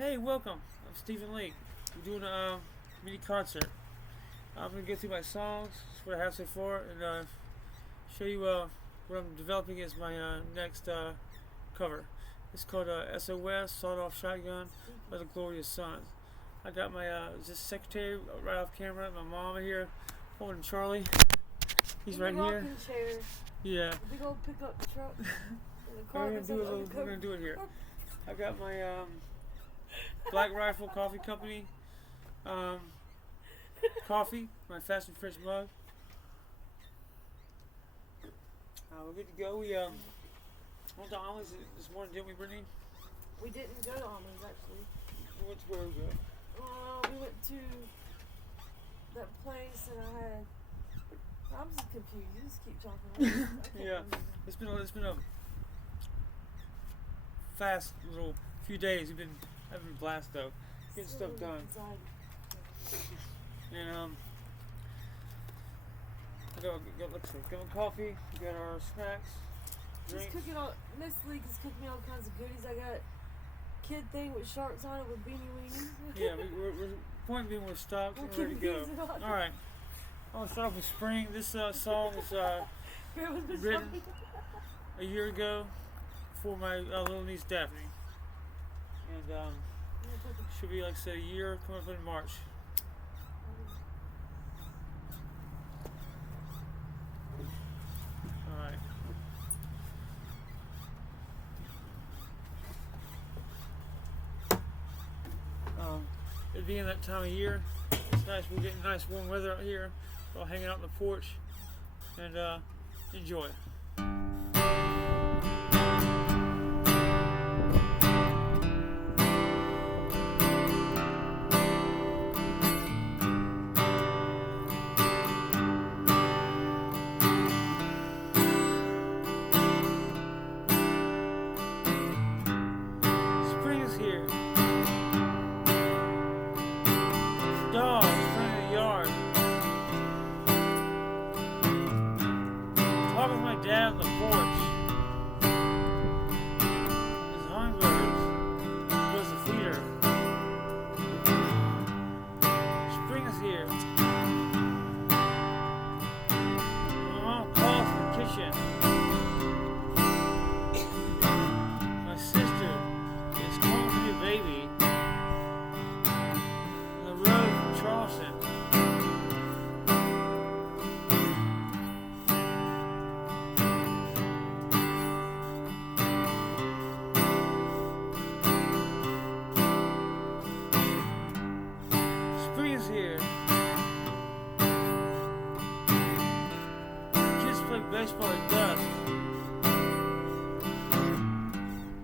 Hey, welcome. I'm Stephen Leake. We're doing a mini concert. I'm gonna go through my songs, that's what I have so far, and show you what I'm developing as my next cover. It's called SOS, Sawed Off Shotgun by the Glorious Sons. I got my just secretary right off camera, my mom here holding Charlie. He's right here. Chair. Yeah. We gonna pick up the truck. We're gonna do it here. I got my Black Rifle Coffee Company coffee, my Fast and French mug. We're good to go. We went to Omelet's this morning, didn't we, Brittany? We didn't go to Omelet's actually. We went to where we go? We went to that place and I'm just confused. You just keep talking. Yeah, it's been a fast little few days. We've been having a blast though, getting stuff done. And let's see, got coffee. We got our snacks, drinks. Just cooking all. Miss Leake is cooking me all kinds of goodies. I got kid thing with sharks on it with beanie weenies. Yeah, we're point being we're stocked and ready to go. All right, I'll start off with Spring. This song was written a year ago for my little niece Daphne, and should be like I said a year coming up in March. All right. It being that time of year, it's nice. We're getting nice warm weather out here. We're all hanging out on the porch and enjoy. Spring is here. Dogs running in the yard. Talking with my dad on the porch. His hummingbirds was the feeder. Spring is here. My mom calls from the kitchen. My sister is calling to be a baby. Charleston. Spring is here. Kids play baseball at dusk.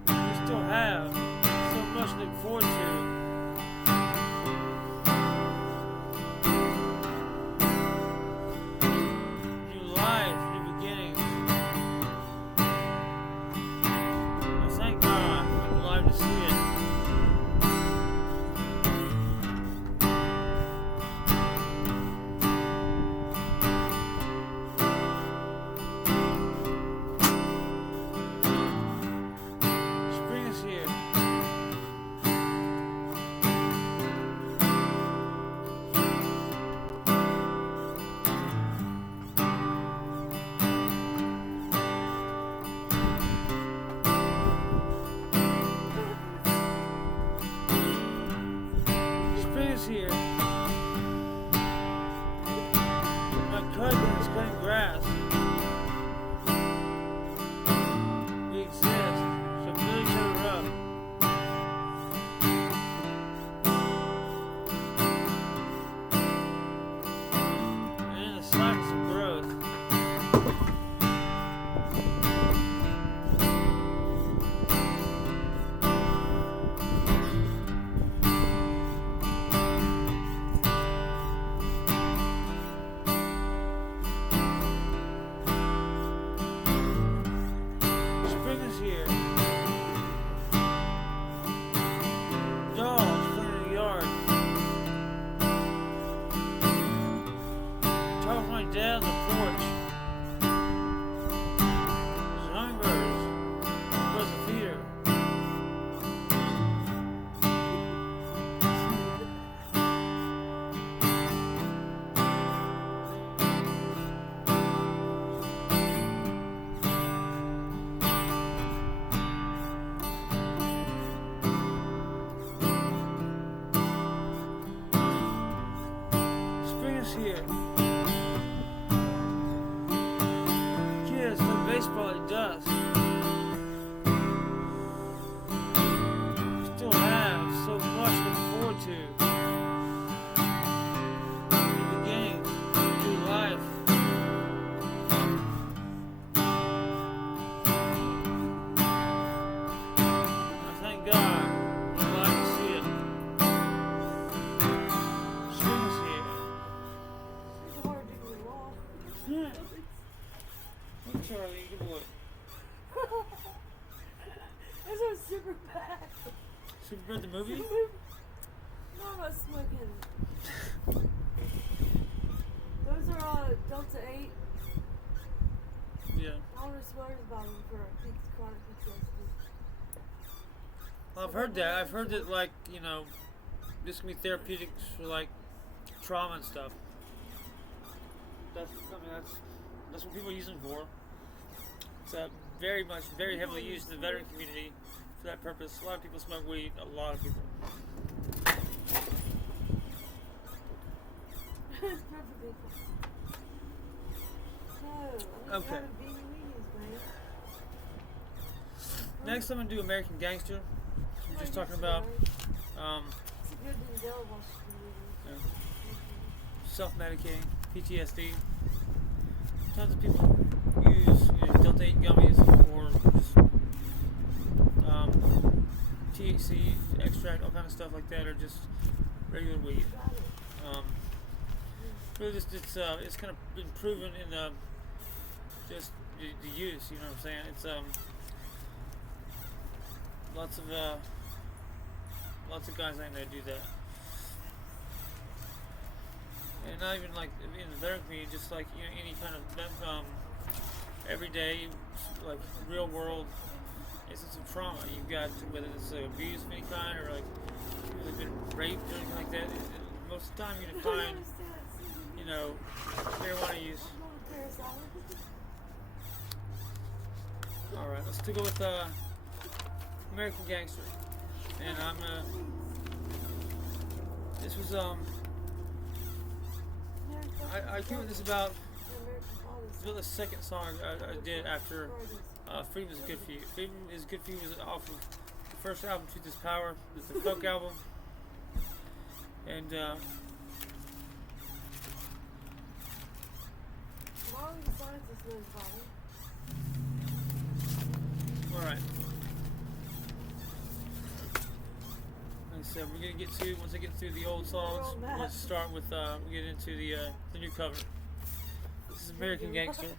We still have so much to look forward to. here. Kids play baseball at dusk. Still have so much to look forward to. New games, new life. I thank God we're alive to see it. Spring's here. It's hard to do wrong. Yeah. Hey, Charlie, good boy. Those are super bad. Superbird the movie? No, I'm not smoking. Those are Delta 8. Yeah. Older smokers about them for chronic PTSD. Well, I've heard that. I've heard that, like, you know, this can be therapeutics for, like, trauma and stuff. That's what people use them for. It's very heavily used in the veteran community for that purpose. A lot of people smoke weed. A lot of people. It's perfectly fine. No, I Okay. gotta be weenies, man. Next, I'm gonna do American Gangster. We're just talking about It's a good Denzel Washington movie. self-medicating, PTSD. Tons of people use Delta 8 gummies or just THC extract, all kind of stuff like that, or just regular weed. Got it. Really, it's kind of been proven in just the use. You know what I'm saying? It's lots of guys I know do that. And not even like in the veteran community, just like any kind of everyday, like real world instance of trauma. You've got whether it's abuse of any kind or like you've been raped or anything like that. Most of the time you're gonna find marijuana use. All right, let's go with American Gangster, and I'm this was I came with this about the second song I did after Freedom Is Good For You. Freedom Is Good For You was off of the first album, Truth Is Power. It's the folk album. And alright. Like I said, we're gonna get to once I get through the old songs, let's start with we'll get into the new cover. This is American Gangster.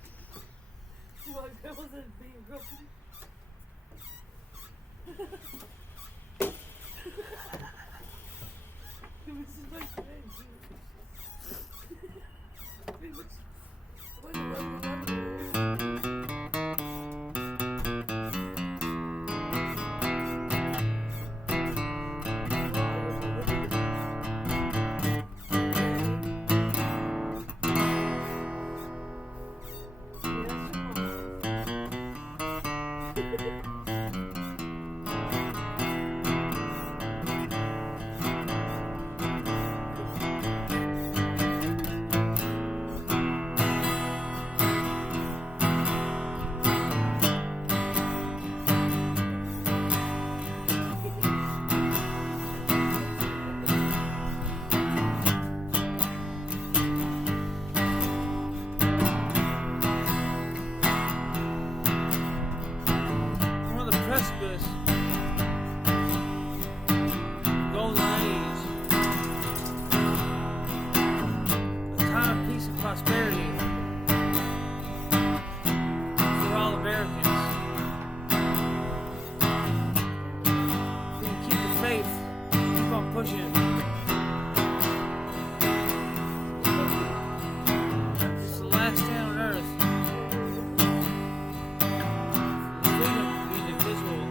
Golden age, a time of peace and prosperity for all Americans. We can keep the faith, keep on pushing. It's the last stand on earth. Freedom to be an individual.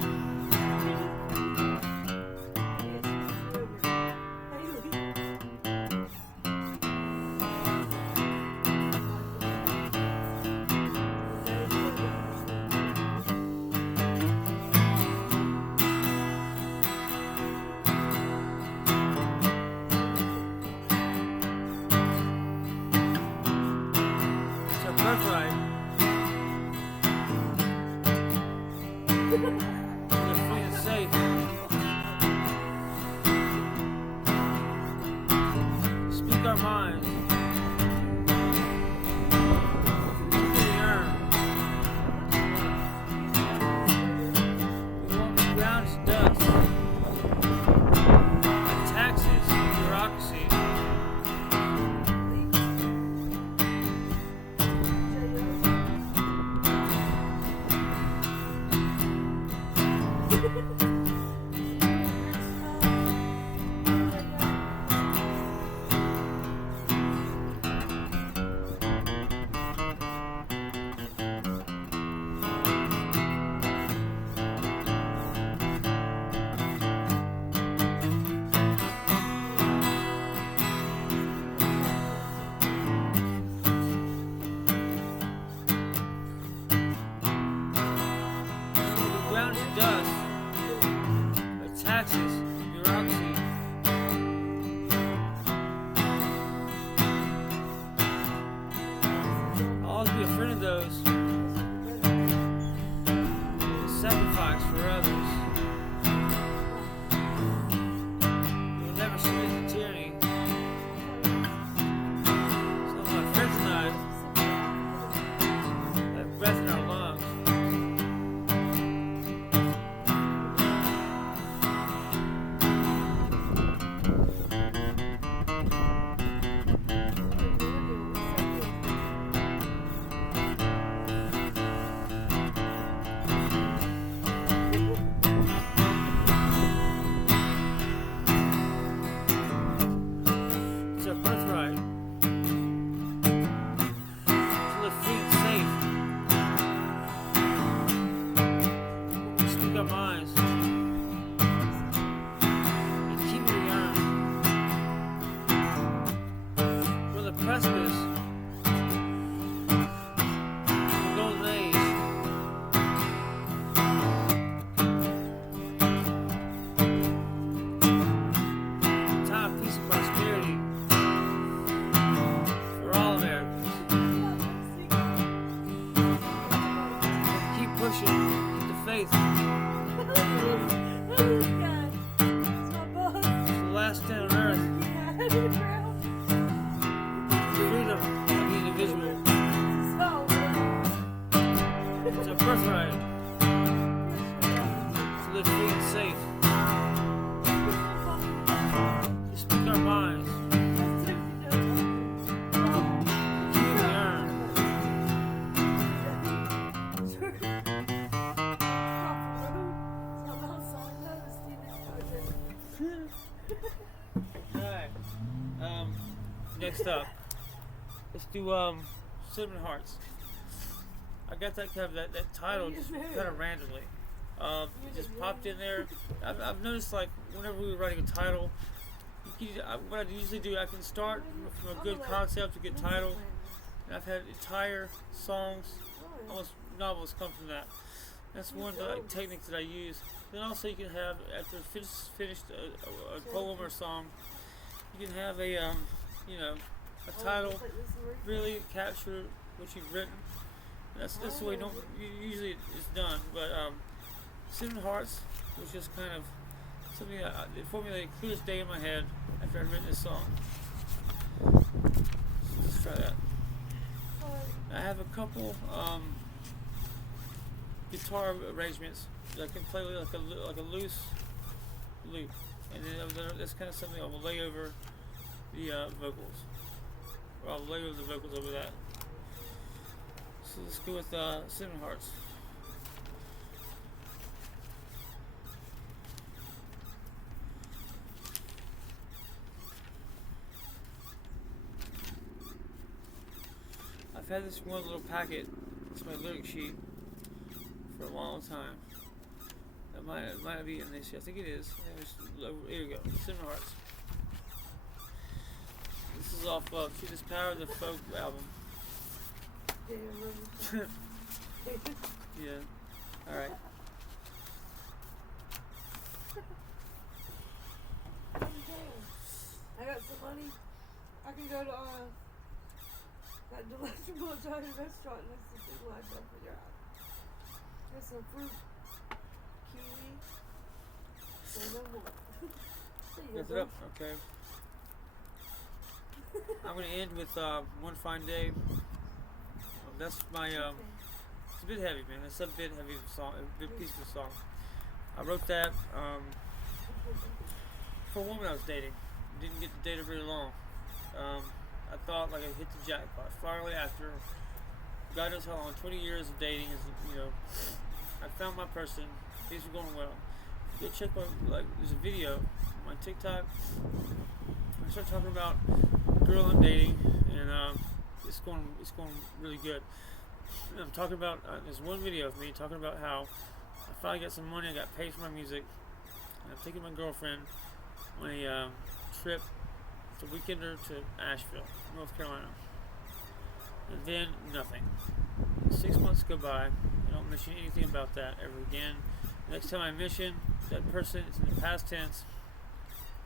safe. Just speak our minds. Alright. Next up, let's do Cinnamon Hearts. I got that that title just kind of randomly. It just popped in there. I've noticed, like, whenever we were writing a title, what I usually do, I can start from a good concept, a good title, and I've had entire songs, almost novels come from that. That's one of the techniques that I use. Then also you can have, after finished a poem or song, you can have a a title really capture what you've written. That's the way usually it's done. But Cinnamon Hearts was just kind of something that it formulated the clearest day in my head after I'd written this song. So let's try that. I have a couple guitar arrangements that I can play with, like a loose loop, and then that's kind of something I will lay over the vocals, or I'll lay over the vocals over that. So let's go with Cinnamon Hearts. I've had this one little packet, it's my lyric sheet, for a long time. That might be in this. I think it is. Here we go. Cinnamon Hearts. This is off "To This Power" the Folk album. Yeah. All right. I got some money. I can go to that delectable Italian restaurant next to Big Life up for your house. There's some fruit, kiwi. Say no more. Lift it up. Okay. I'm gonna end with "One Fine Day." That's my it's a bit heavy, man. It's a bit heavy song, a bit piece of a song. I wrote that for a woman I was dating. Didn't get to date her very long. I thought like I hit the jackpot. Finally, after God knows how long, 20 years of dating, I found my person. Things were going well. Go check my, there's a video on my TikTok. I started talking about a girl I'm dating, and it's going really good. And I'm talking about there's one video of me talking about how I finally got some money. I got paid for my music, and I'm taking my girlfriend on a trip. It's a weekender to Asheville, North Carolina. And then nothing. 6 months go by. I don't mention anything about that ever again. Next time I mention that person, it's in the past tense.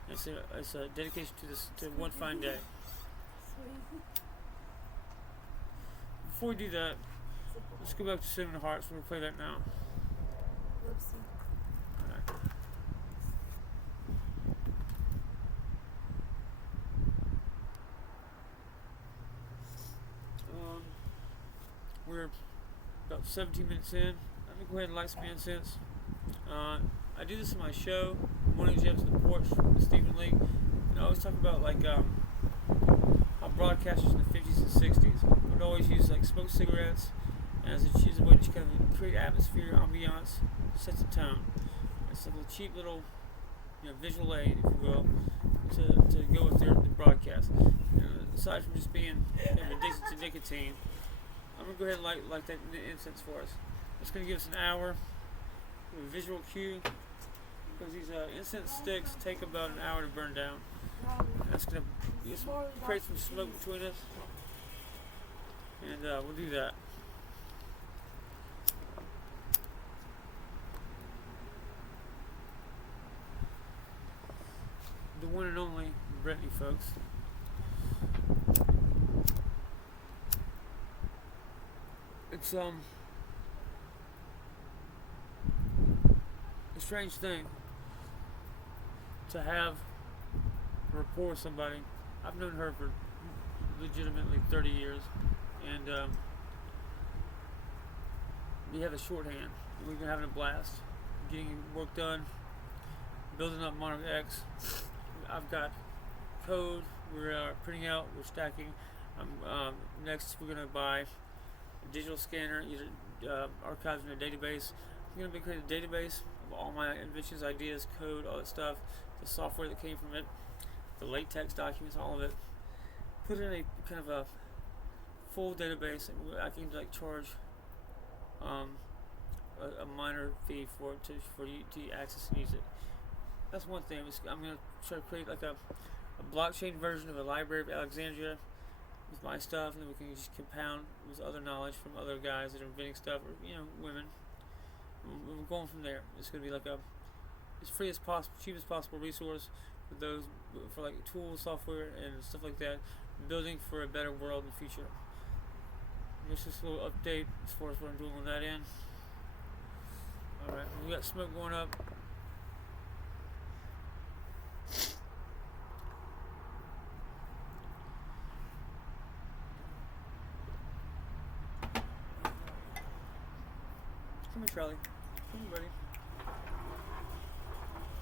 It's a dedication to One Fine Day. Before we do that, let's go back to Cinnamon Hearts. We're going to play that now. Alright. We're about 17 minutes in. I'm going to go ahead and light some incense. I do this in my show, Morning Gems on the Porch with Stephen Leake. And I always talk about how broadcasters in the 50s and 60s would always use smoke cigarettes as a way to kind of create atmosphere, ambiance, set the tone. It's like a cheap little visual aid, if you will, to go with the broadcast. Aside from just being addicted to nicotine, I'm going to go ahead and light that incense for us. It's going to give us an hour with a visual cue, because these incense sticks take about an hour to burn down. That's going to create some smoke between us, and we'll do that. The one and only Brittany, folks. It's a strange thing to have a rapport with somebody. I've known her for legitimately 30 years, and we have a shorthand. We've been having a blast, getting work done, building up Monarch X. I've got code we're printing out, we're stacking. Next, we're going to buy a digital scanner, either archives in a database. I'm going to create a database of all my inventions, ideas, code, all that stuff, the software that came from it, the latex documents, all of it. Put it in a kind of a full database, and I can like charge a minor fee for you to access and use it. That's one thing. I'm going to try to create like a blockchain version of a library of Alexandria with my stuff, and then we can just compound with other knowledge from other guys that are inventing stuff, or women. We're going from there. It's going to be like as free as possible, cheap as possible resource for those, for like tools, software, and stuff like that. Building for a better world in the future. This is a little update as far as what I'm doing on that end. Alright, we got smoke going up. Come here, Charlie. Come here, buddy.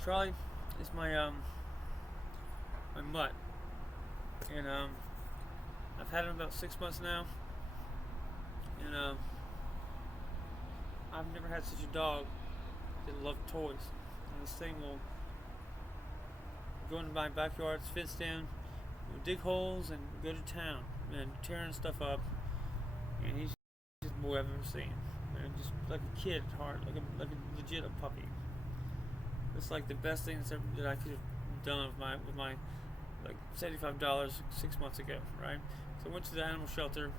Charlie is my mutt, and I've had him about 6 months now, and I've never had such a dog that loved toys. And this thing will go into my backyard, it's fenced in, we'll dig holes and go to town and tearing stuff up, and he's just the boy I've ever seen. And just like a kid at heart, like a legit a puppy. It's like the best thing that I could have done with my like $75 6 months ago, right? So I went to the animal shelter.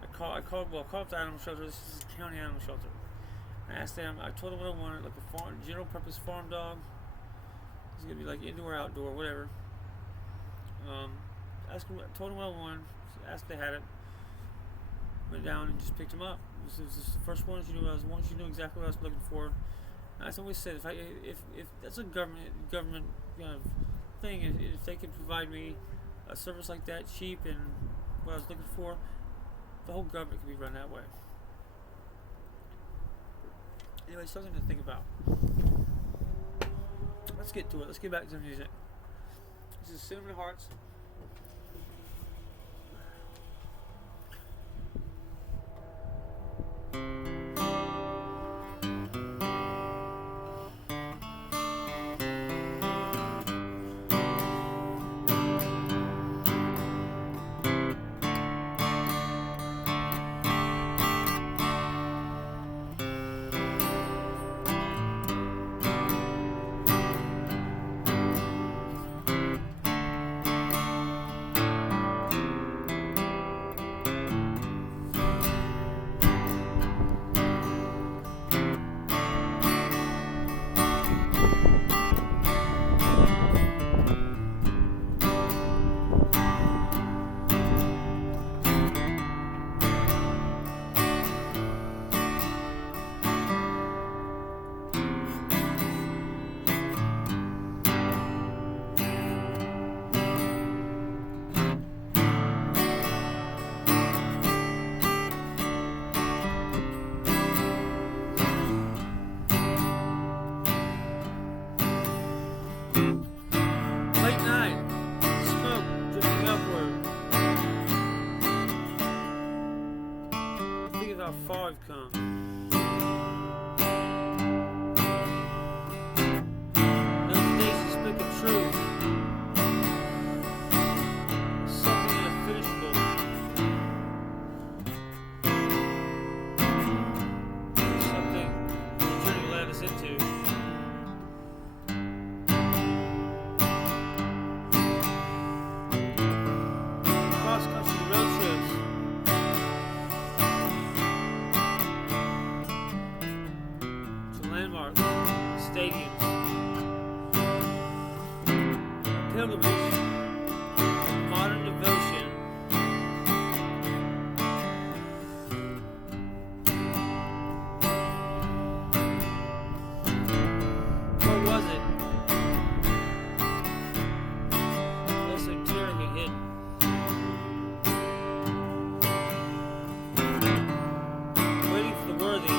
I called up the animal shelter. This is a county animal shelter. I asked them. I told them what I wanted, like a general purpose farm dog. It's gonna be like indoor, outdoor, whatever. Told them what I wanted. Asked if they had it. Went down and just picked him up. This is the first one. You know exactly what I was looking for. And I always said, if that's a government kind of thing, if they could provide me a service like that, cheap and what I was looking for, the whole government could be run that way. Anyway, something to think about. Let's get to it. Let's get back to the music. This is Cinnamon Hearts. How far I've come. Those days you speak the truth. Something unfinishable. Something the journey led us into. Cross-country road trips. Landmarks, stadiums, pilgrimage, modern devotion. What was it? Esoteric and hidden. Waiting for the worthy.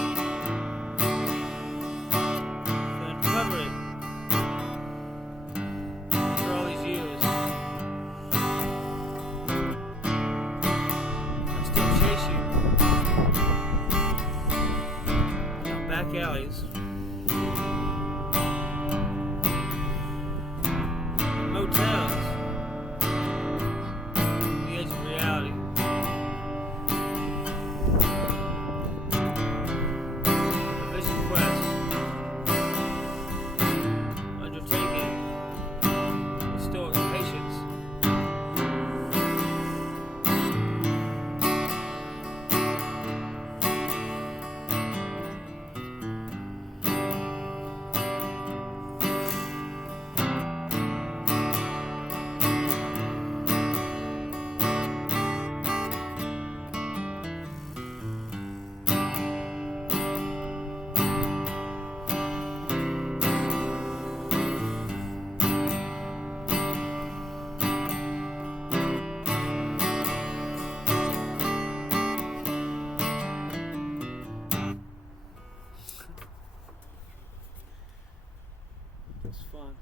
fun.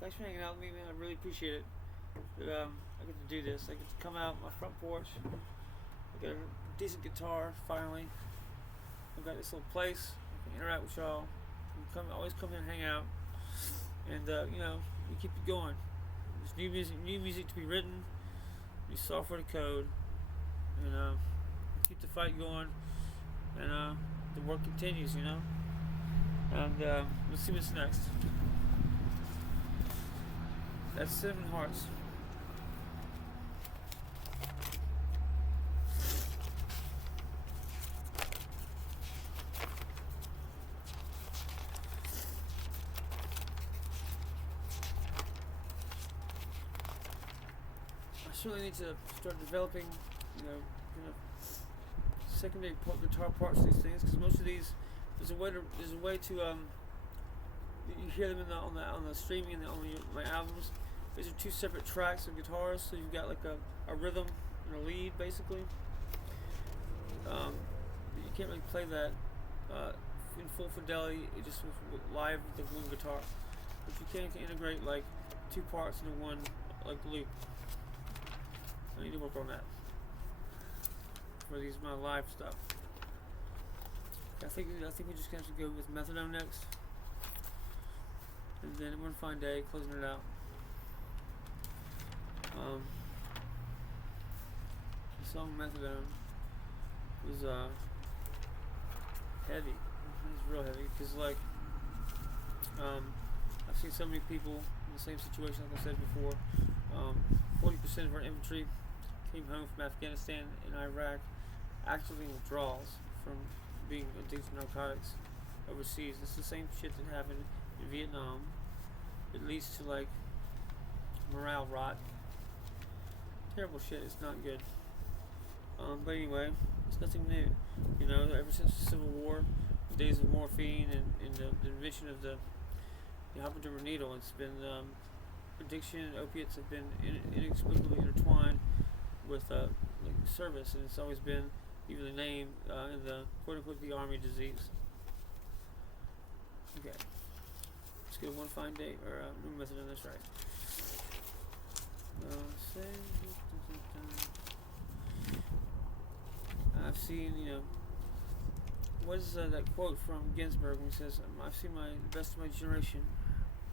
Thanks for hanging out with me, man. I really appreciate it. But, I get to do this. I get to come out my front porch. I got a decent guitar finally. I've got this little place. I can interact with y'all. You always come here and hang out, and we keep it going. There's new music to be written, new software to code, and keep the fight going, and the work continues. And let's see what's next. That's 7 Hearts. I certainly need to start developing, secondary guitar parts of these things, because most of these, there's a way to you hear them on the streaming and on my albums. These are 2 separate tracks of guitars, so you've got like a rhythm and a lead basically. You can't really play that in full fidelity, just with live with one guitar. But you can integrate like 2 parts into one like loop. I need to work on that for my live stuff. I think we're just gonna have to go with methadone next, and then one fine day closing it out. The song Methadone was heavy. It's real heavy because I've seen so many people in the same situation, like I said before. 40% of our infantry came home from Afghanistan and Iraq actively in withdrawals from being addicted to narcotics overseas. It's the same shit that happened in Vietnam. It leads to morale rot. Terrible shit. It's not good. But anyway, it's nothing new. Ever since the Civil War, the days of morphine and the invention of the hypodermic needle, it's been addiction and opiates have been inexplicably intertwined with service, and it's always been even the name in the quote unquote the army disease. Okay, let's go one fine day or new method on this, right? I've seen, what is that quote from Ginsberg when he says, I've seen the best of my generation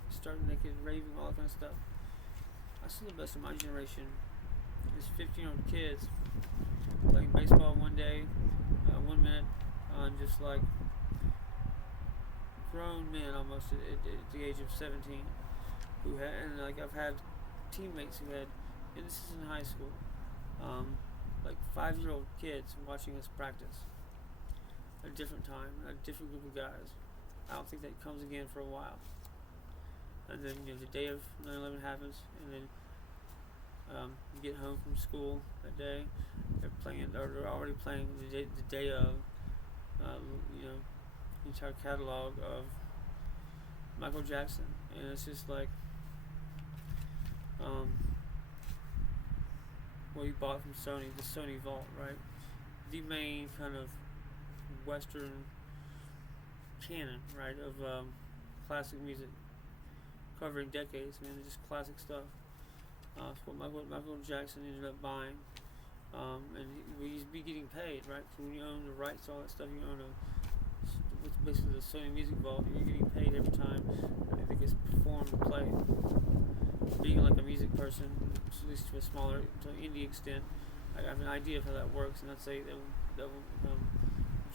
starting naked, raving, all that kind of stuff. I saw the best of my generation. These 15-year-old kids playing baseball one day, 1 minute, on just like grown men almost at the age of 17, who had, and I've had teammates who had, and this is in high school, 5-year-old kids watching us practice at a different time, a different group of guys. I don't think that comes again for a while. And then the day of 9/11 happens, and then you get home from school that day. They're already playing the day of, the entire catalog of Michael Jackson, and it's just like what he bought from Sony, the Sony Vault, right? The main kind of Western canon, right, of classic music, covering decades, man. It's just classic stuff. It's what Michael Jackson ended up buying, and he'd be getting paid, right? So when you own the rights to all that stuff, you own what's basically the Sony Music Vault. You're getting paid every time it gets performed and played. Being like a music person, at least to an indie extent, I have an idea of how that works, and I'd say that will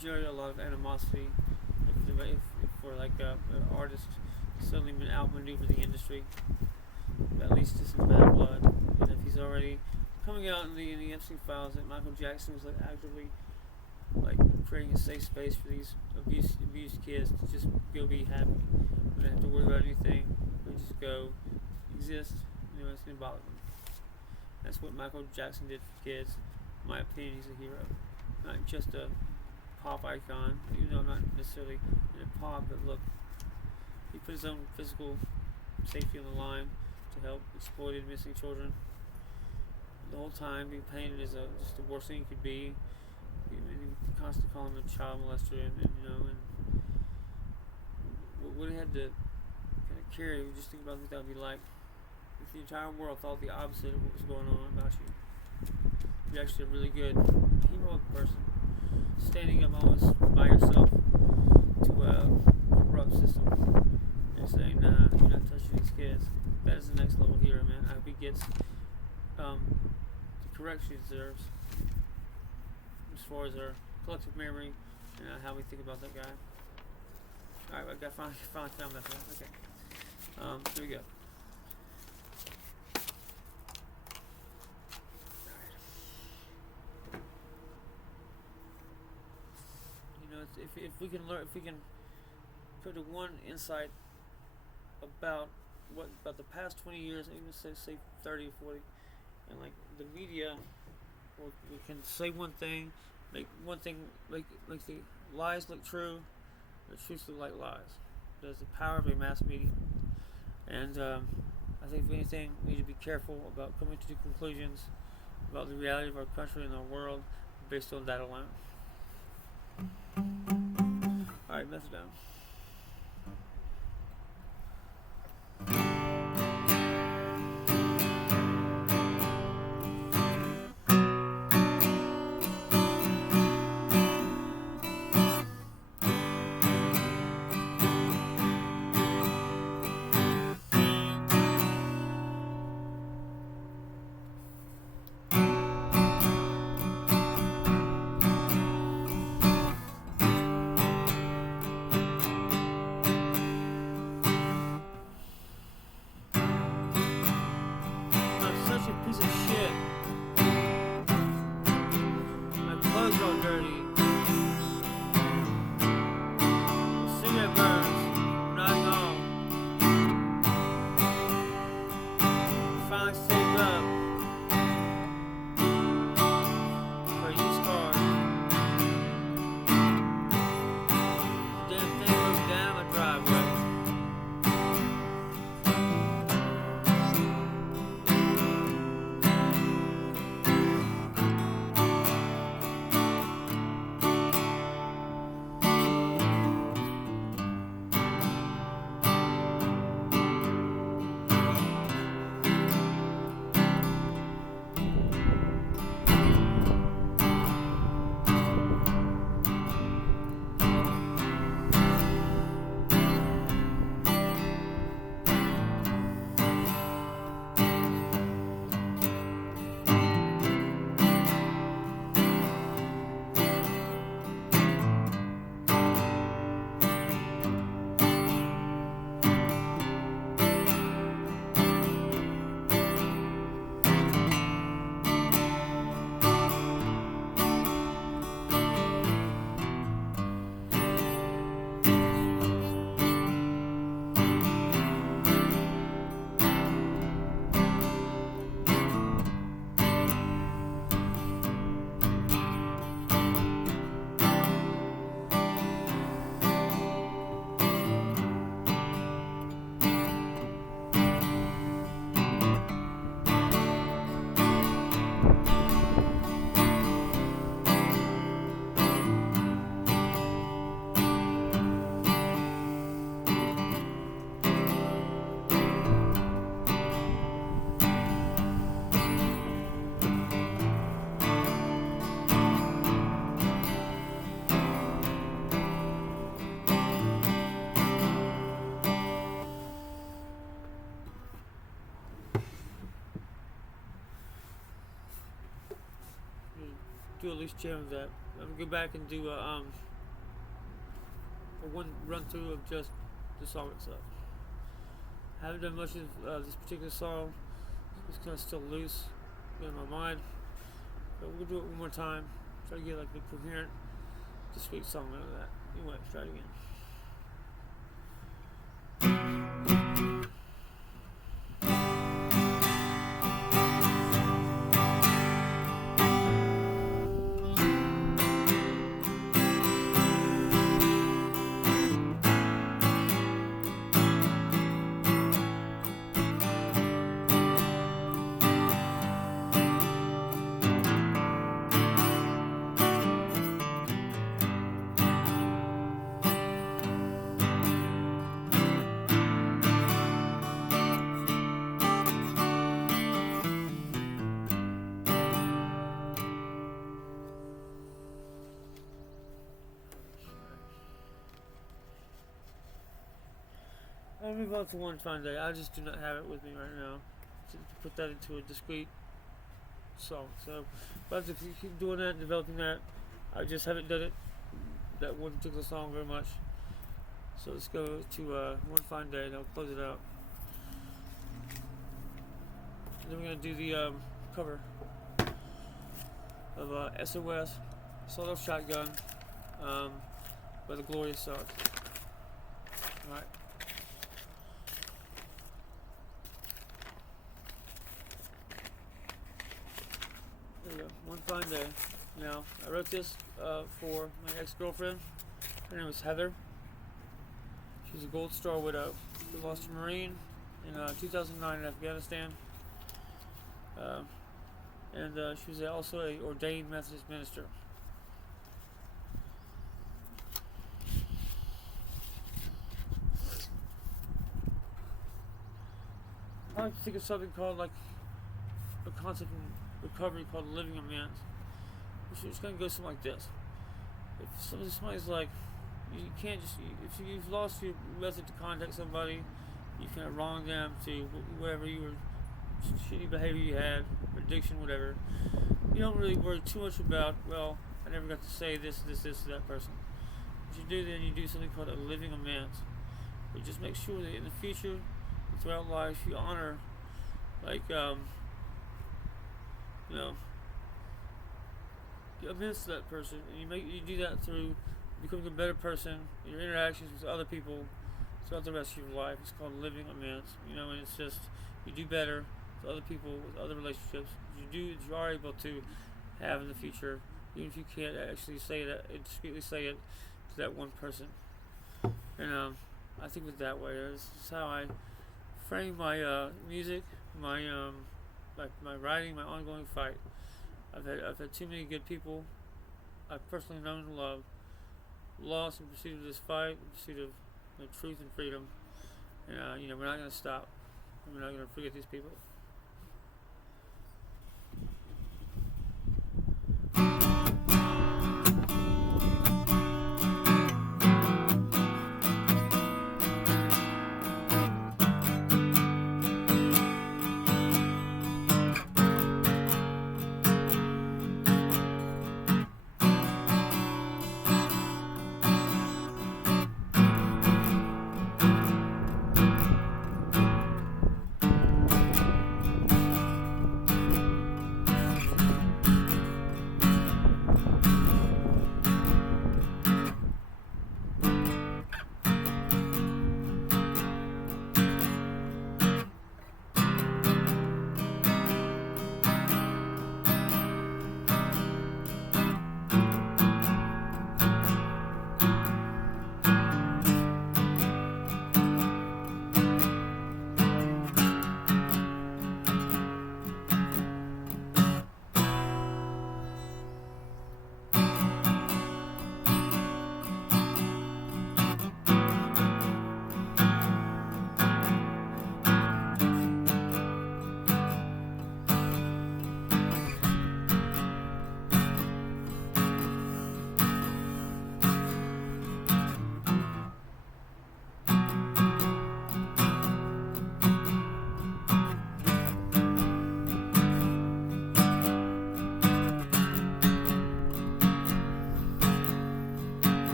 generate a lot of animosity if for an artist suddenly outmaneuver the industry. At least it's in bad blood, and if he's already coming out in the Epstein files that Michael Jackson was actively creating a safe space for these abused kids to just go be happy. We don't have to worry about anything. We just go exist. It's gonna bother them. That's what Michael Jackson did for kids. In my opinion, he's a hero, not just a pop icon. Even though I'm not necessarily into pop, but look, he put his own physical safety on the line to help exploited missing children. The whole time being painted as just the worst thing he could be. He constantly calling him a child molester, and what he had to kind of carry. Just think about what that would be like if the entire world thought the opposite of what was going on about you. You're actually a really good, heroic person, standing up almost by yourself to a corrupt system and saying, nah, you're not touching these kids. That is the next level hero, man. I hope he gets the correction he deserves as far as our collective memory and how we think about that guy. Alright, I finally found that one. Okay. Here we go. You know, if we can learn, if we can put a one insight about the past 20 years, even say 30 or 40, and like the media, or we can say one thing, make the lies look true, the truth look like lies. There's the power of a mass media, and I think if anything, we need to be careful about coming to conclusions about the reality of our country and our world based on that alone. All right, method down. Piece of shit. My clothes are all dirty. The cigarette burns. I'm not home. Finally saved up for a used car. The damn thing goes down my driveway. Do at least jam that. I'm gonna go back and do a one run through of just the song itself. I haven't done much of this particular song. It's kind of still loose in my mind, but we'll do it one more time. Try to get like a coherent, discrete song out of that. Anyway, let's try it again. move on to One Fine Day. I just do not have it with me right now to put that into a discrete song. So, but if you keep doing that and developing that, I just haven't done it, that one particular song, very much. So let's go to One Fine Day and I'll close it out. And then we're going to do the cover of SOS, Sawed Off Shotgun, by the Glorious Song. Alright. There we go. One Fine Day. Now, I wrote this for my ex-girlfriend. Her name was Heather. She's a Gold Star widow. She lost a Marine in 2009 in Afghanistan. And she was also an ordained Methodist minister. I like to think of something called like a concept in recovery called living amends. It's going to go something like this. If somebody's like, you can't just, if you've lost your method to contact somebody, you can wrong them to whatever you were, shitty behavior you had, addiction, whatever. You don't really worry too much about, well, I never got to say this to that person. What you do then, you do something called a living amends. You just make sure that in the future, throughout life, you honor, like, you amends to that person, and you do that through becoming a better person in your interactions with other people throughout the rest of your life. It's called living amends, and it's just, you do better with other people, with other relationships. You are able to have in the future, even if you can't actually say it, discreetly say it to that one person. And I think of it that way. This is how I frame my music, my writing, my ongoing fight. I've had too many good people I've personally known and loved lost in pursuit of this fight, in pursuit of truth and freedom. And we're not going to stop. We're not going to forget these people.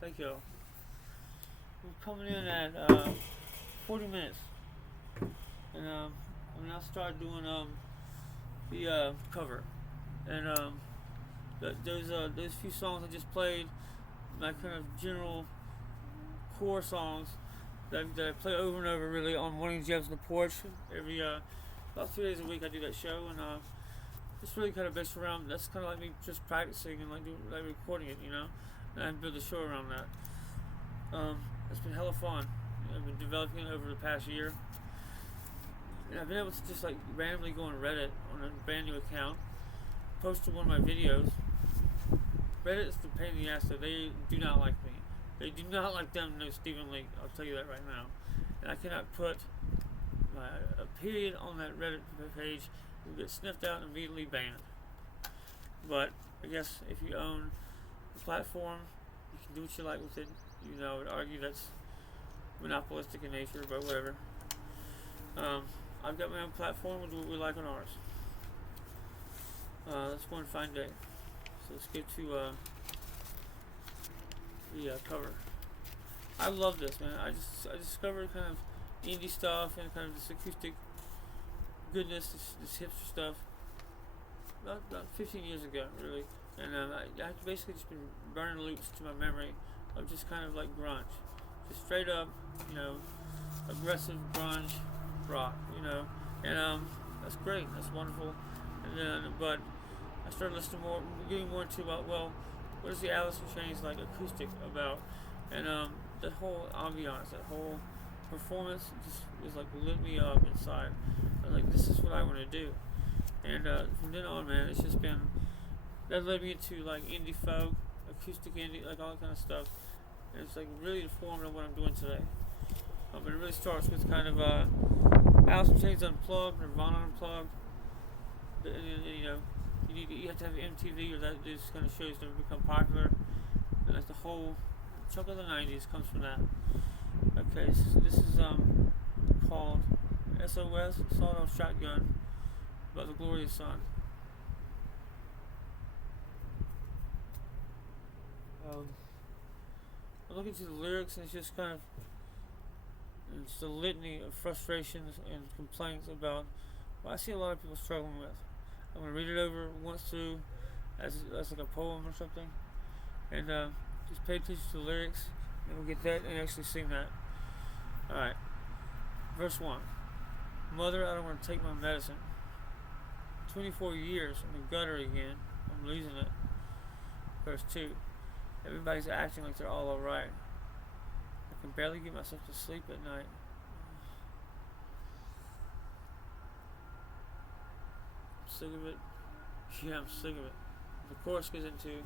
Thank you. We're coming in at 40 minutes, and I'll start doing the cover, and those few songs I just played, my kind of general core songs that I play over and over really on morning jams on the porch. Every about 3 days a week I do that show, and it's really kind of based around, that's kind of like me just practicing and like recording it, and I build the show around that. It's been hella fun. I've been developing it over the past year, and I've been able to just like randomly go on Reddit on a brand new account, post to one of my videos. Reddit is the pain in the ass, though. They do not like me. They do not like them to know Stephen Leake. I'll tell you that right now. And I cannot put a period on that Reddit page. It will get sniffed out and immediately banned. But I guess if you own the platform, you can do what you like with it. I would argue that's monopolistic in nature, but whatever. I've got my own platform. We'll do what we like on ours. That's one fine day. So let's get to the cover. I love this, man. I discovered kind of indie stuff and kind of this acoustic goodness, this hipster stuff about 15 years ago, really. And I've basically just been burning loops to my memory of just kind of like grunge, just straight up, aggressive grunge rock, and that's great, that's wonderful. And then, but I started listening more, getting more into what is the Alice in Chains like acoustic about, and that whole ambiance, that whole performance just was like lit me up inside. I was like, this is what I want to do, and from then on, man, it's just been that led me into like indie folk, acoustic indie, like all that kind of stuff, and it's like really informed on what I'm doing today. But it really starts with kind of Alice in Chains Unplugged, Nirvana Unplugged, and you have to have MTV or that these kind of shows never become popular, and that's the whole chunk of the 90s comes from that. Okay, so this is called SOS, Sawed Off Shotgun, about the glorious sun. I'm looking through the lyrics, and it's just kind of a litany of frustrations and complaints about what I see a lot of people struggling with. I'm going to read it over once through as like a poem or something, and just pay attention to the lyrics, and we'll get that and actually sing that. Alright, verse 1. Mother, I don't want to take my medicine. 24 years in the gutter again, I'm losing it. Verse 2. Everybody's acting like they're all alright. I can barely get myself to sleep at night. I'm sick of it. Yeah, I'm sick of it. The chorus goes into,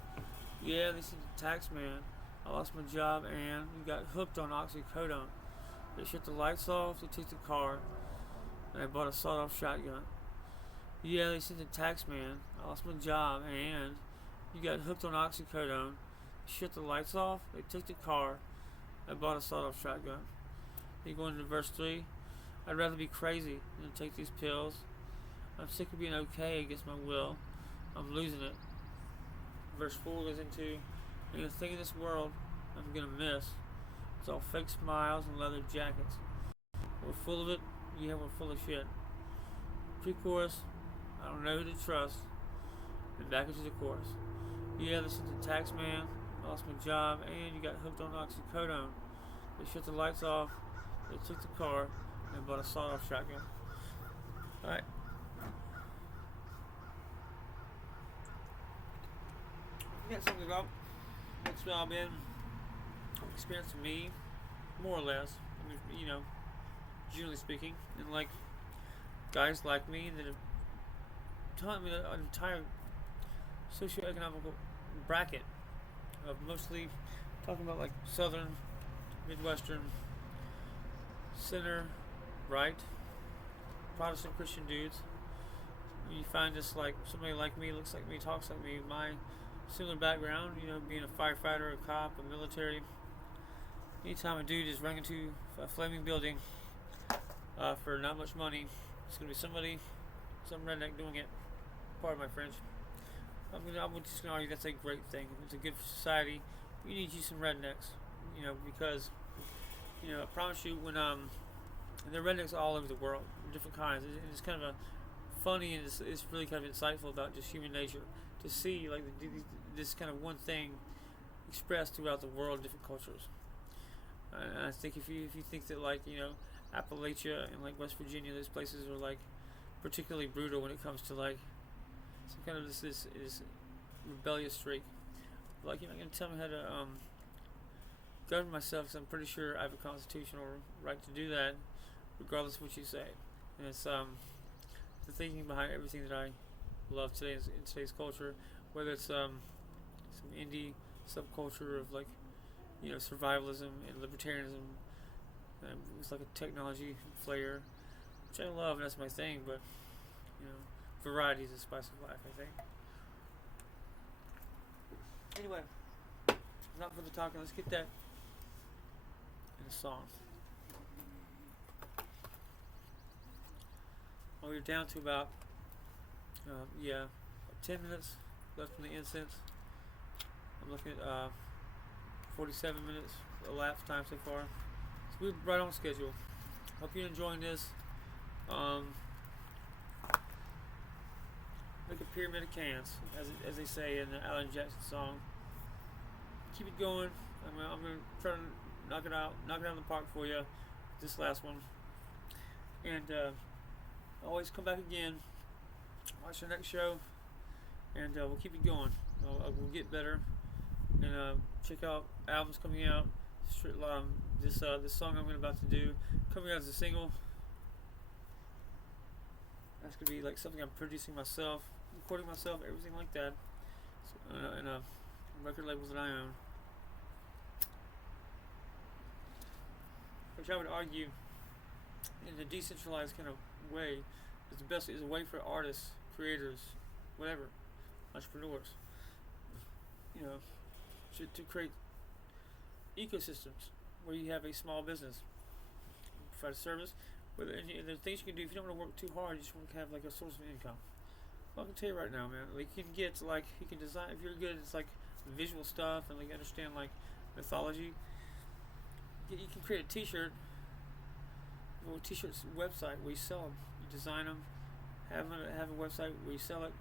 yeah, this is the tax man. I lost my job and we got hooked on oxycodone. They shut the lights off, they took the car, and I bought a sawed-off shotgun. Yeah, they sent the tax man. I lost my job and you got hooked on oxycodone. Shut the lights off, they took the car, I bought a sawed-off shotgun. You go into verse 3. I'd rather be crazy than take these pills. I'm sick of being okay against my will. I'm losing it. Verse 4 goes into, and the thing in this world I'm gonna miss. It's all fake smiles and leather jackets. We're full of it, yeah, we're full of shit. Pre-chorus, I don't know who to trust. And back into the chorus. Yeah, this is the tax man. I lost my job and you got hooked on oxycodone. They shut the lights off, they took the car, and bought a sawed-off shotgun. Alright. I got something about what's been experience for me, more or less. I mean, generally speaking, and like guys like me that have taught me an entire socioeconomical bracket of mostly talking about like southern, midwestern, center, right, Protestant Christian dudes. You find this like somebody like me, looks like me, talks like me, my similar background, being a firefighter, a cop, a military. Anytime a dude is running into a flaming building for not much money, it's gonna be some redneck doing it. Pardon my French. I'm just gonna argue that's a great thing. It's a good for society. you need to use some rednecks, because I promise you and there are rednecks all over the world, different kinds. It's kind of a funny and it's really kind of insightful about just human nature to see like this kind of one thing expressed throughout the world, different cultures. And I think if you think that like Appalachia and like West Virginia, those places are like particularly brutal when it comes to like some kind of this rebellious streak. Like you're not gonna tell me how to govern myself, because I'm pretty sure I have a constitutional right to do that, regardless of what you say. And it's the thinking behind everything that I love today in today's culture, whether it's some indie subculture of like survivalism and libertarianism. It's like a technology flair, which I love, and that's my thing. But variety is the spice of life, I think. Anyway, not for the talking. Let's get that in a song. Well, we're down to about 10 minutes left from the incense. I'm looking at 47 minutes elapsed time so far. So we're right on schedule. Hope you're enjoying this. Like a pyramid of cans, as they say in the Alan Jackson song. Keep it going. I'm gonna try to knock it out of the park for you. This last one, and always come back again. Watch the next show, and we'll keep it going. We'll get better, and check out albums coming out. This song I'm about to do coming out as a single. That's gonna be like something I'm producing myself, recording myself, everything like that, and record labels that I own. Which I would argue, in a decentralized kind of way, is a way for artists, creators, whatever, entrepreneurs, to create ecosystems where you have a small business, provide a service. And there's things you can do if you don't want to work too hard. You just want to have like a source of income. Well, I can tell you right now, man. Like you can get like you can design if you're good. It's like visual stuff and like understand like mythology. You can create a T-shirt, or a T-shirt's website where you sell them. You design them, have a website where you sell it,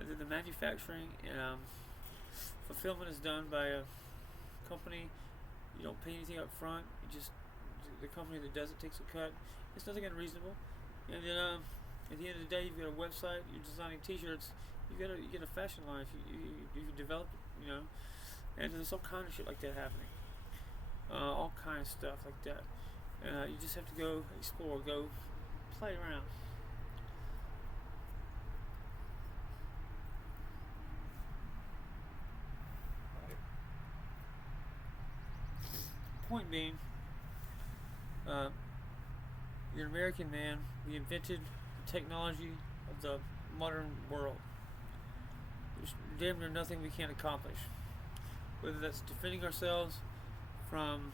and then the manufacturing and fulfillment is done by a company. You don't pay anything up front. You just the company that does it takes a cut. It's nothing unreasonable. And then at the end of the day, you've got a website. You're designing T-shirts. You get a fashion line. You develop it, and there's all kind of shit like that happening. All kind of stuff like that. You just have to go explore, go play around. Point being, you're an American man. We invented the technology of the modern world. There's damn near nothing we can't accomplish. Whether that's defending ourselves from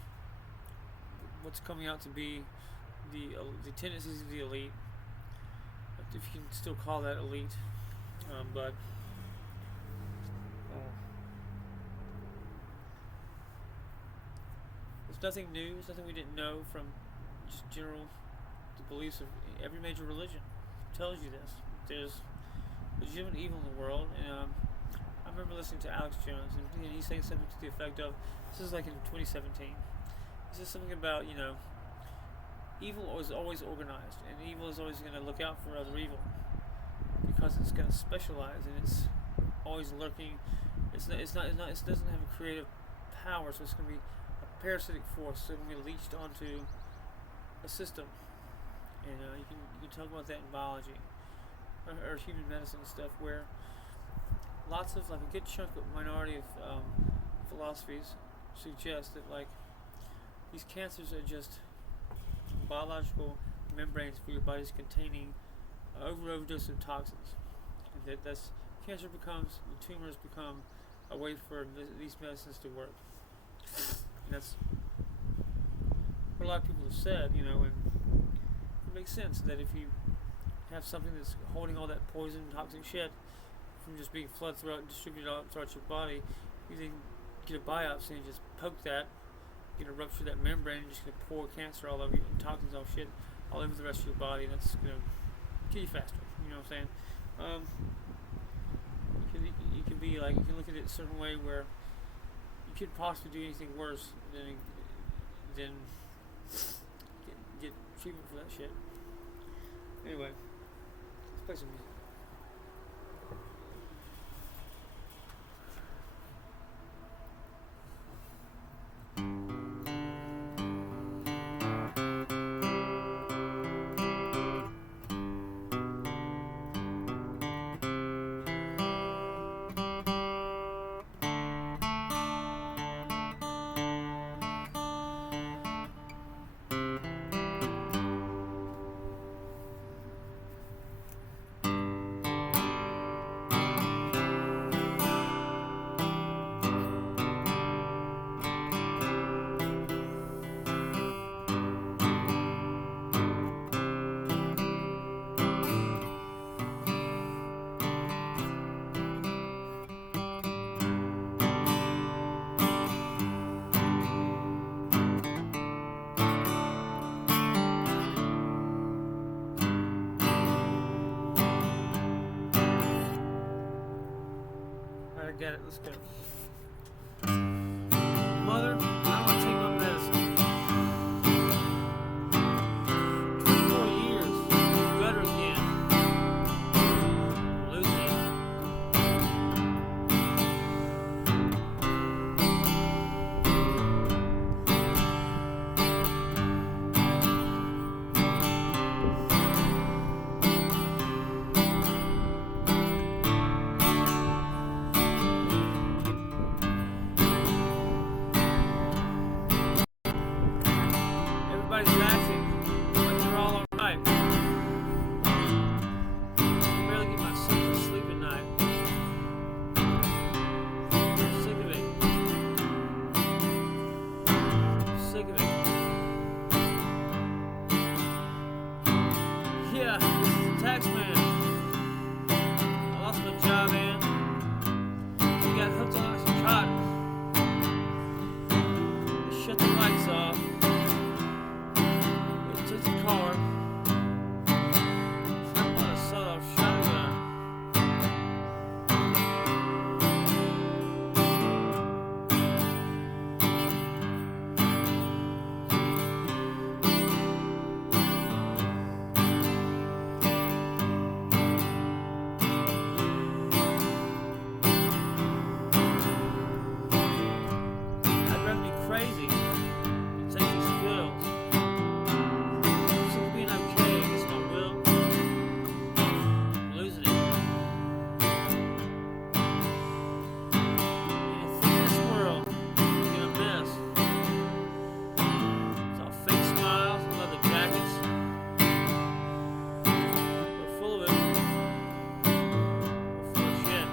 what's coming out to be the tendencies of the elite, if you can still call that elite, but there's nothing new. There's nothing we didn't know from just the beliefs of every major religion. It tells you this. There's legitimate evil in the world, and I remember listening to Alex Jones, and he's saying something to the effect of, this is like in 2017. He says something about evil is always organized, and evil is always going to look out for other evil because it's going to specialize and it's always lurking. It doesn't have a creative power, so it's going to be a parasitic force. So it's going to be leached onto a system, and you can talk about that in biology or human medicine and stuff, where lots of like a good chunk of minority of philosophies suggest that like these cancers are just biological membranes for your body's containing overdose of toxins, and that's cancer becomes, the tumors become a way for these medicines to work. And that's what a lot of people have said, and it makes sense that if you have something that's holding all that poison, toxic shit from just being flooded throughout and distributed out throughout your body, you then get a biopsy and just poke that, gonna rupture that membrane and just gonna pour cancer all over you and toxins all shit all over the rest of your body, and that's gonna kill you faster. You know what I'm saying? Um, you can be like, you can look at it a certain way where you could possibly do anything worse than get treatment for that shit. Anyway, let's play some music. Alright, I got it. Let's go. Mother, I want to take my medicine. 24 years. Gutter again. Losing it. Everybody's acting like they're all alright. I barely get myself to sleep at night. I'm sick of it. I'm sick of it. Yeah, this is the tax man. I lost my job, man. We got hooked on some cotton. They shut the lights off. Took the car. I'm on a sawed-off shotgun. I'd rather be crazy than take these pills. Being okay against my will. I'm losing it. Anything in this world you're gonna miss. It's all fake smiles and leather jackets. We're full of it. We're full of shit.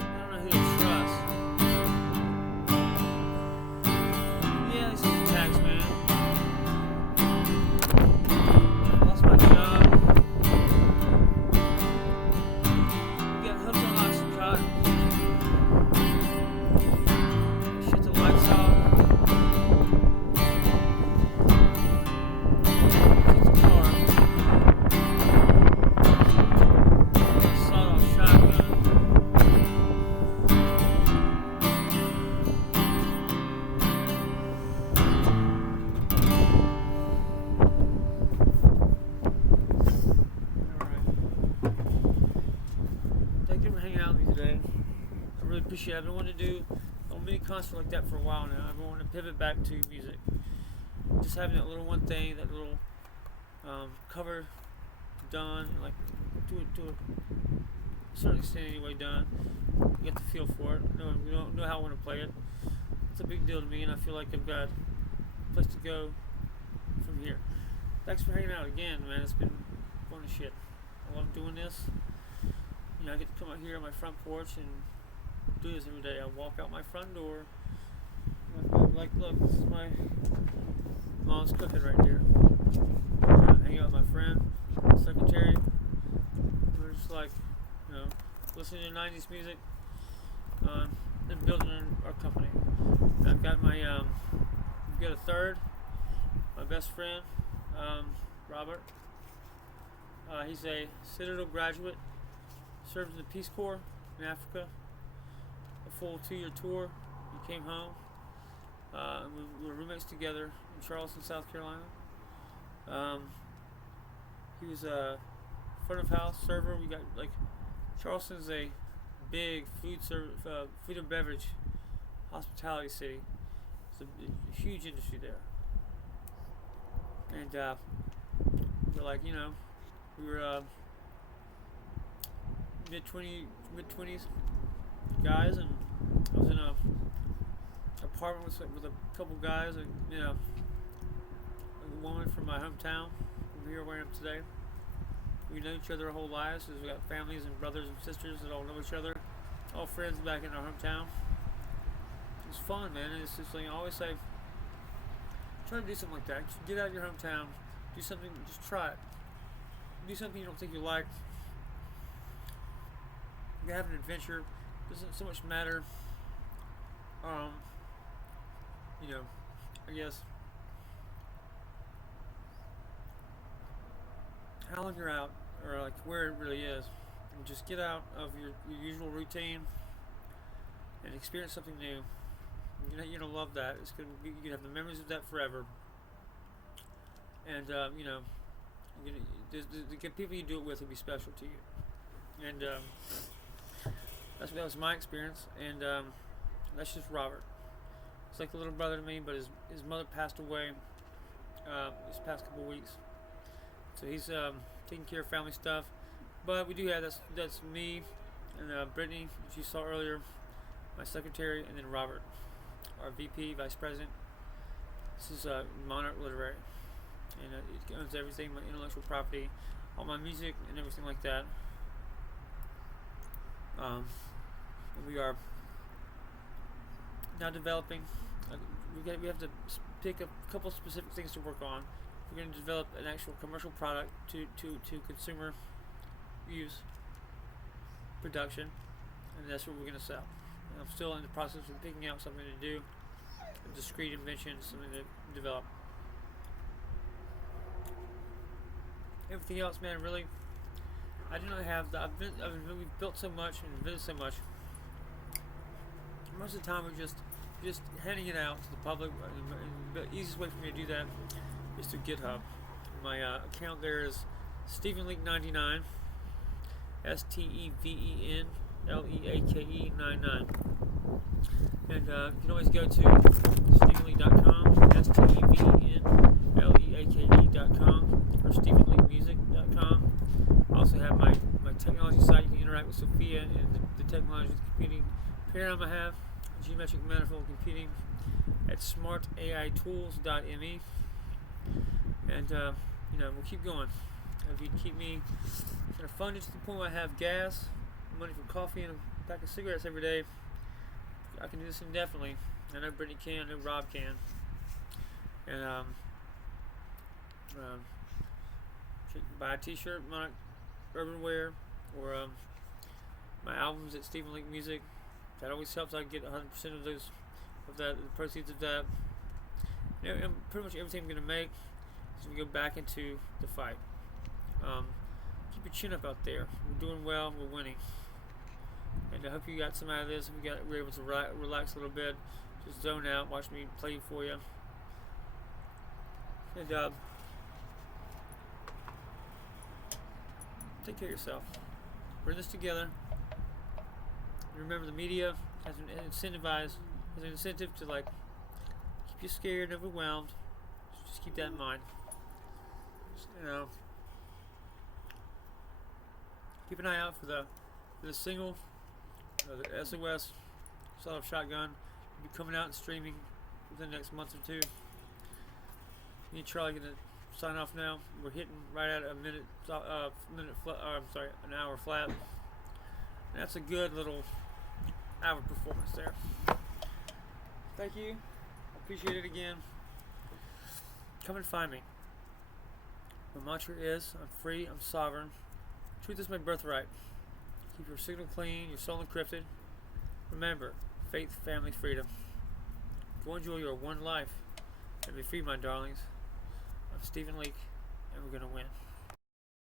I don't know who to trust. Yeah, this is the tax man. I lost my job. We got hooked on Oxycontin. Shut the lights off. Took the car. Sawed-off shotgun. Thank you for hanging out with me today. I really appreciate it. I've been wanting to do a mini concert like that for a while now. I've been wanting to pivot back to music. Just having that little one thing, that little cover done, and like to a certain extent anyway done. You get the feel for it. Know how I want to play it. It's a big deal to me, and I feel like I've got a place to go from here. Thanks for hanging out again, man. It's been fun as shit. I love doing this. You know, I get to come out here on my front porch and do this every day. I walk out my front door. Like, look, this is my mom's cooking right here. hang out with my friend, secretary. We're just like, listening to 90s music and building our company. And I've got we've got a third, my best friend, Robert. He's a Citadel graduate, served in the Peace Corps in Africa, a full 2-year tour. He came home. And we were roommates together in Charleston, South Carolina. He was a front of house server. We got Charleston's a big food and beverage hospitality city. It's a huge industry there. And we were mid 20s guys, and I was in a apartment with a couple guys, a woman from my hometown. We're here where I am today. We know each other our whole lives, because we got families and brothers and sisters that all know each other, all friends back in our hometown. It's fun, man. And it's just I always say, try to do something like that. Just get out of your hometown, do something, just try it. Do something you don't think you like. You have an adventure. Doesn't so much matter. I guess how long you're out, or where it really is, and just get out of your usual routine and experience something new. You're gonna love that. It's gonna be, you have the memories of that forever. And the people you do it with will be special to you. And that was my experience. And that's just Robert. He's like a little brother to me, but his mother passed away this past couple of weeks. So he's taking care of family stuff. But we do have that's me and Brittany, which you saw earlier, my secretary, and then Robert, our VP, vice president. This is Monarch Literary, and it owns everything, my intellectual property, all my music, and everything like that. And we are now developing. We have to pick a couple specific things to work on. We're going to develop an actual commercial product to consumer use, production, and that's what we're going to sell. And I'm still in the process of picking out something to do, a discrete invention, something to develop. Everything else, man, really, I do not have. We've built so much and invented so much. Most of the time, we're just handing it out to the public. The easiest way for me to do that is through GitHub. My account there is StephenLeake99, StephenLeake 99. And you can always go to StephenLeake.com, StephenLeake.com, or StephenLeakeMusic.com. I also have my technology site. You can interact with Sophia and the technology with computing paradigm I have, geometric manifold computing, at smartaitools.me. And we'll keep going. If you keep me kind of funded to the point where I have gas, money for coffee, and a pack of cigarettes every day, I can do this indefinitely. I know Brittany can, I know Rob can. And buy a t-shirt, my Urban Wear, or my albums at Stephen Leake Music. That always helps. I get 100% of the proceeds of that. And pretty much everything I'm going to make is going to go back into the fight. Keep your chin up out there. We're doing well. We're winning. And I hope you got some out of this. We're able to relax a little bit, just zone out, watch me play for you. And take care of yourself. We're in this together. And remember, the media has an incentive to keep you scared and overwhelmed. Just keep that in mind. Keep an eye out for the single, the SOS sawed-off shotgun. Will be coming out and streaming within the next month or two. Me and Charlie are gonna sign off now. We're hitting right at an hour flat. And that's a good little hour performance there. Thank you. I appreciate it again. Come and find me. My mantra is, I'm free, I'm sovereign. Truth is my birthright. Keep your signal clean, your soul encrypted. Remember, faith, family, freedom. Go enjoy your one life and be free, my darlings. I'm Stephen Leake, and we're going to win.